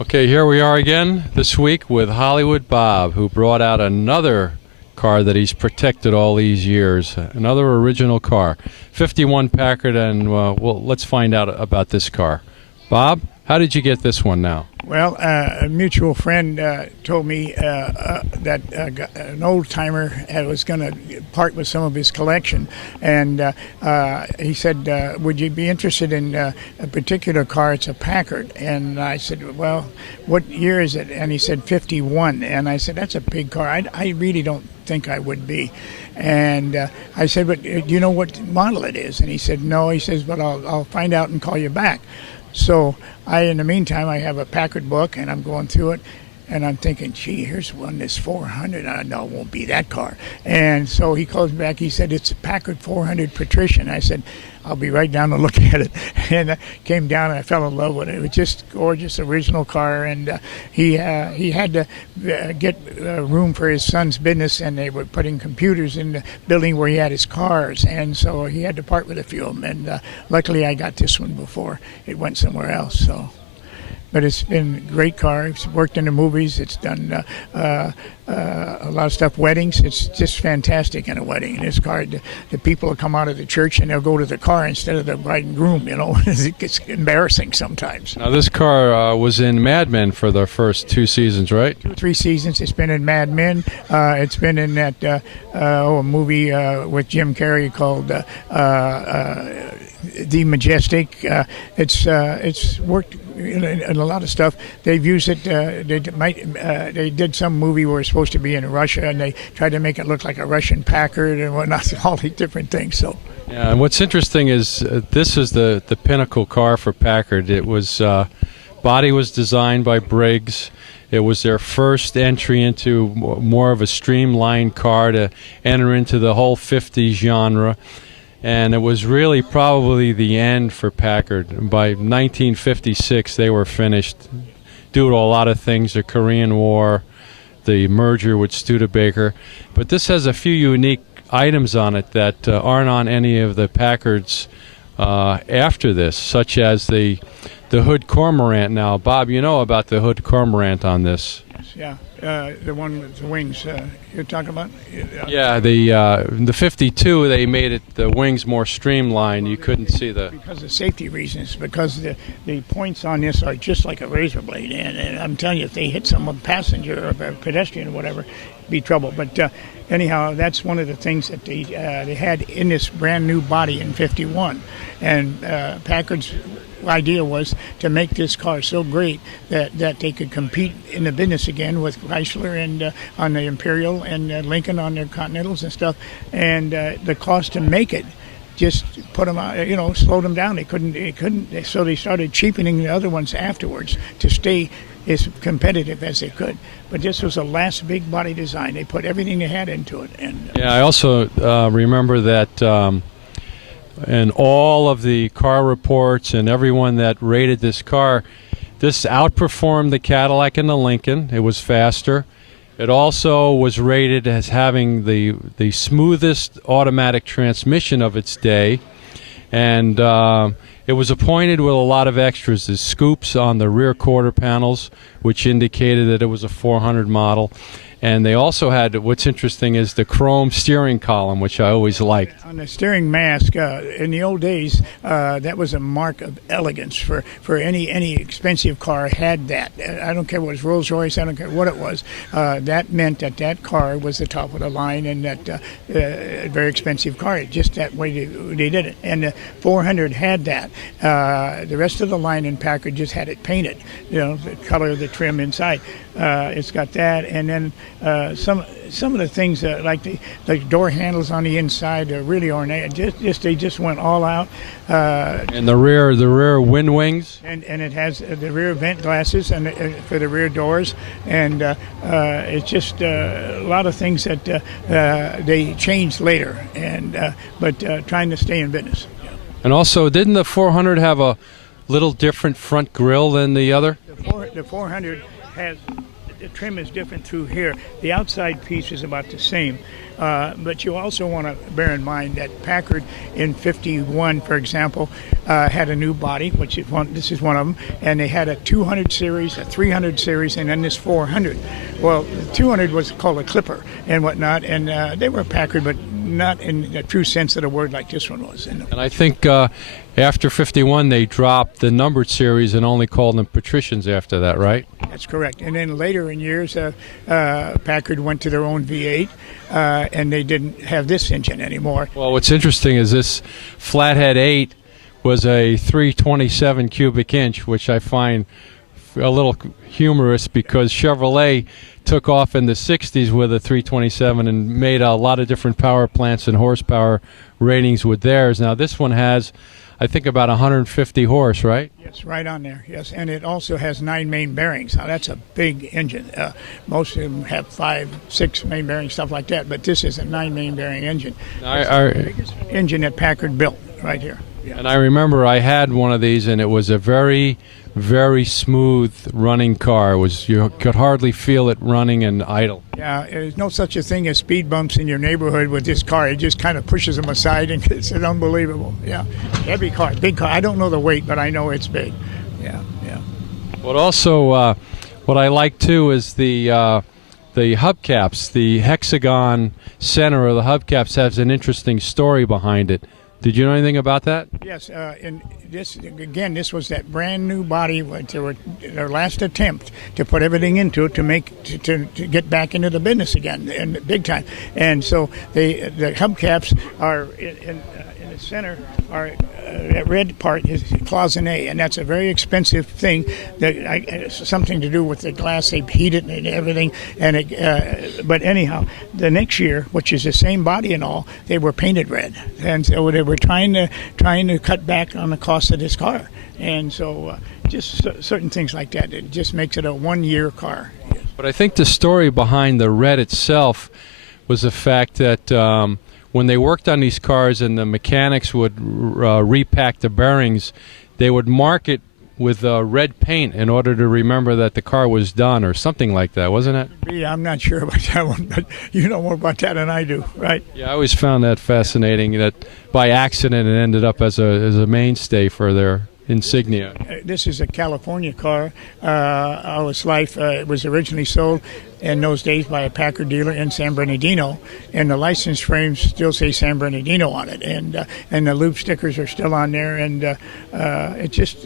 Okay, here we are again this week with Hollywood Bob, who brought out another car that he's protected all these years, another original car, 51 Packard, and well, let's find out about this car. Bob, how did you get this one now? Well, a mutual friend told me that an old-timer was going to part with some of his collection, and he said, would you be interested in a particular car? It's a Packard. And I said, well, what year is it? And he said 51. And I said, that's a big car. I really don't think I would be. And I said, but do you know what model it is? And he said, no. He says, but I'll find out and call you back. So in the meantime, I have a Packard book, and I'm going through it, and I'm thinking, gee, here's one that's 400. I know it won't be that car. And so he calls me back. He said, it's a Packard 400 Patrician. I said, I'll be right down to look at it. And I came down, and I fell in love with it. It was just gorgeous, original car. And he had to get room for his son's business, and they were putting computers in the building where he had his cars. And so he had to part with a few of them. And luckily, I got this one before it went somewhere else. So. But it's been a great car. It's worked in the movies. It's done a lot of stuff, weddings. It's just fantastic in a wedding. In this car, the people will come out of the church and they'll go to the car instead of the bride and groom, you know. It gets embarrassing sometimes. Now, this car was in Mad Men for the first 2 seasons, right? 2 or 3 seasons. It's been in Mad Men. It's been in that a movie with Jim Carrey called The Majestic. It's worked in a lot of stuff. They've used it. They did some movie where it's supposed to be in Russia, and they tried to make it look like a Russian Packard and whatnot. All these different things. So. Yeah, and what's interesting is this is the pinnacle car for Packard. It was body was designed by Briz. It was their first entry into more of a streamlined car to enter into the whole 50s genre. And it was really probably the end for Packard. By 1956, they were finished due to a lot of things, the Korean War, the merger with Studebaker. But this has a few unique items on it that aren't on any of the Packards after this, such as the hood cormorant. Now, Bob, you know about the hood cormorant on this. Yes, yeah, the one with the wings you're talking about? Yeah, the 52, they made it the wings more streamlined. You couldn't see the... Because of safety reasons, because the points on this are just like a razor blade. And I'm telling you, if they hit some passenger or a pedestrian or whatever, it'd be trouble. But anyhow, that's one of the things that they had in this brand new body in 51. And Packard's idea was to make this car so great that they could compete in the business again with Chrysler and on the Imperial and Lincoln on their Continentals and stuff. And the cost to make it just put them out, slowed them down. They couldn't. So they started cheapening the other ones afterwards to stay as competitive as they could. But this was the last big body design. They put everything they had into it. And yeah, I also remember that. And all of the car reports and everyone that rated this car, this outperformed the Cadillac and the Lincoln. It was faster. It also was rated as having the smoothest automatic transmission of its day. And it was appointed with a lot of extras. The scoops on the rear quarter panels, which indicated that it was a 400 model. And they also had, what's interesting is the chrome steering column, which I always liked. On the steering mask, in the old days, that was a mark of elegance for any expensive car had that. I don't care what it was, Rolls Royce, I don't care what it was. That meant that car was the top of the line and that very expensive car. Just that way they did it. And the 400 had that. The rest of the line in Packard just had it painted, the color of the trim inside. It's got that, and then some of the things like the door handles on the inside are really ornate. They just went all out. And the rear wind wings. And it has the rear vent glasses and for the rear doors, and it's just a lot of things that they changed later. But trying to stay in business. And also, didn't the 400 have a little different front grille than the other? The 400 has the trim is different through here. The outside piece is about the same. But you also want to bear in mind that Packard in 51, for example, had a new body, which is this is one of them, and they had a 200 series, a 300 series, and then this 400. Well, the 200 was called a Clipper and whatnot, and they were Packard, but not in the true sense of the word like this one was. And I think after 51, they dropped the numbered series and only called them Patricians after that, right? That's correct. And then later in years, Packard went to their own V8, and they didn't have this engine anymore. Well, what's interesting is this Flathead 8 was a 327 cubic inch, which I find a little humorous because Chevrolet took off in the 60s with a 327 and made a lot of different power plants and horsepower ratings with theirs. Now this one has, I think, about 150 horse, right? Yes, right on there, yes. And it also has 9 main bearings. Now that's a big engine. Most of them have 5, 6 main bearings, stuff like that, but this is a 9 main bearing engine. It's the biggest engine that Packard built right here. Yeah. And I remember I had one of these, and it was a very, very smooth running car. You could hardly feel it running and idle. Yeah, there's no such a thing as speed bumps in your neighborhood with this car. It just kind of pushes them aside, and it's unbelievable. Yeah, heavy car, big car. I don't know the weight, but I know it's big. Yeah, yeah. But also, what I like too is the hubcaps. The hexagon center of the hubcaps has an interesting story behind it. Did you know anything about that? Yes, and this was that brand new body. They were their last attempt to put everything into it to get back into the business again, and big time. And so the hubcaps are in the center are that red part is cloisonné, and that's a very expensive thing. That it's something to do with the glass. They heat it and everything. And but anyhow, the next year, which is the same body and all, they were painted red, and so they were trying to cut back on the cost of this car. And so just certain things like that. It just makes it a one-year car. But I think the story behind the red itself was the fact that when they worked on these cars and the mechanics would repack the bearings, they would mark it with red paint in order to remember that the car was done or something like that, wasn't it? Yeah, I'm not sure about that one, but you know more about that than I do, right? Yeah, I always found that fascinating that by accident it ended up as a mainstay for their insignia. This is a California car all its life. It was originally sold in those days by a Packard dealer in San Bernardino, and the license frames still say San Bernardino on it, and the loop stickers are still on there, and it's just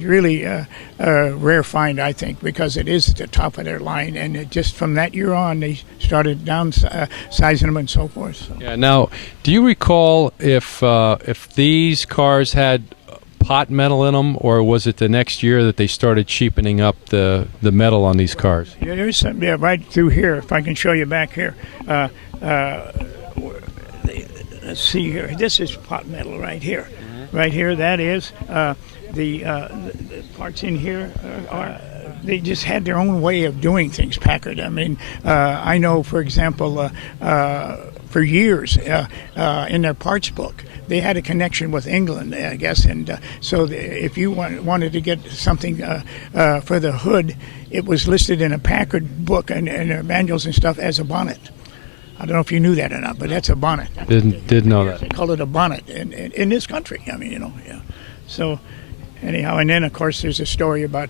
really a rare find, I think, because it is at the top of their line, and it just from that year on they started downsizing them and so forth. So. Yeah. Now, do you recall if these cars had pot metal in them, or was it the next year that they started cheapening up the metal on these cars? Yeah, there's some, right through here. If I can show you back here. Let's see here. This is pot metal right here. Mm-hmm. Right here, that is. The parts in here are. They just had their own way of doing things, Packard. I mean, I know, for example, for years in their parts book, they had a connection with England, I guess, and so if you wanted to get something for the hood, it was listed in a Packard book and their manuals and stuff as a bonnet. I don't know if you knew that or not, but that's a bonnet. Didn't know that. They call it a bonnet in this country. I mean, yeah. So. Anyhow, and then, of course, there's a story about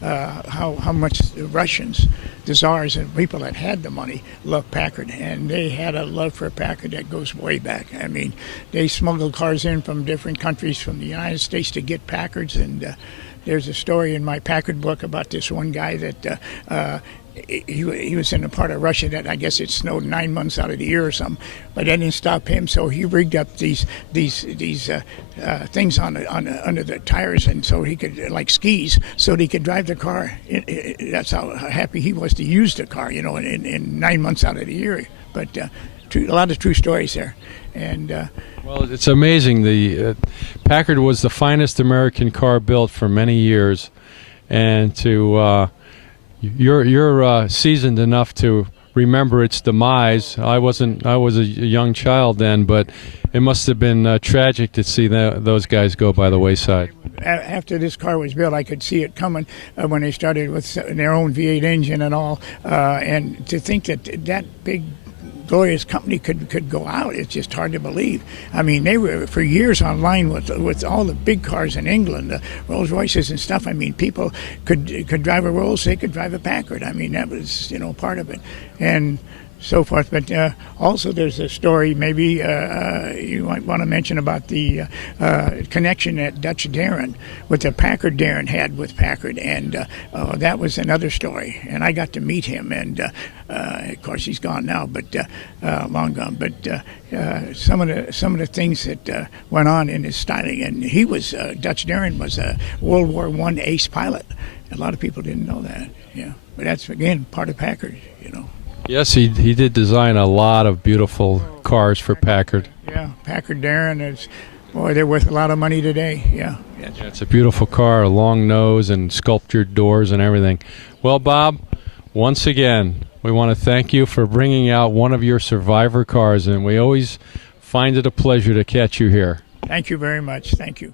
how much the Russians, the czars and people that had the money, loved Packard. And they had a love for Packard that goes way back. I mean, they smuggled cars in from different countries, from the United States, to get Packards. And there's a story in my Packard book about this one guy that he was in a part of Russia that I guess it snowed 9 months out of the year or something, but that didn't stop him. So he rigged up these things under the tires, and so he could, like skis, so that he could drive the car. That's how happy he was to use the car, in 9 months out of the year. But a lot of true stories there, and. Well, it's amazing. The Packard was the finest American car built for many years, and to you're seasoned enough to remember its demise. I wasn't. I was a young child then, but It must have been tragic to see those guys go by the wayside. After this car was built, I could see it coming when they started with their own V8 engine and all. And to think that that big, glorious company could go out, it's just hard to believe. I mean, they were for years online with all the big cars in England, the Rolls Royces and stuff. I mean, people could drive a Rolls, they could drive a Packard. I mean, that was part of it, and so forth. But also there's a story maybe you might want to mention about the connection that Dutch Darren with the Packard Darren had with Packard, and that was another story. And I got to meet him, and of course he's gone now, but long gone. But some of the things that went on in his styling, and he was Dutch Darren was a World War I ace pilot. A lot of people didn't know that. Yeah, but that's again part of Packard. Yes, he did design a lot of beautiful cars for Packard. Yeah, Packard Darren is, boy, they're worth a lot of money today. Yeah. Yeah, it's a beautiful car, a long nose and sculptured doors and everything. Well, Bob, once again, we want to thank you for bringing out one of your survivor cars, and we always find it a pleasure to catch you here. Thank you very much. Thank you.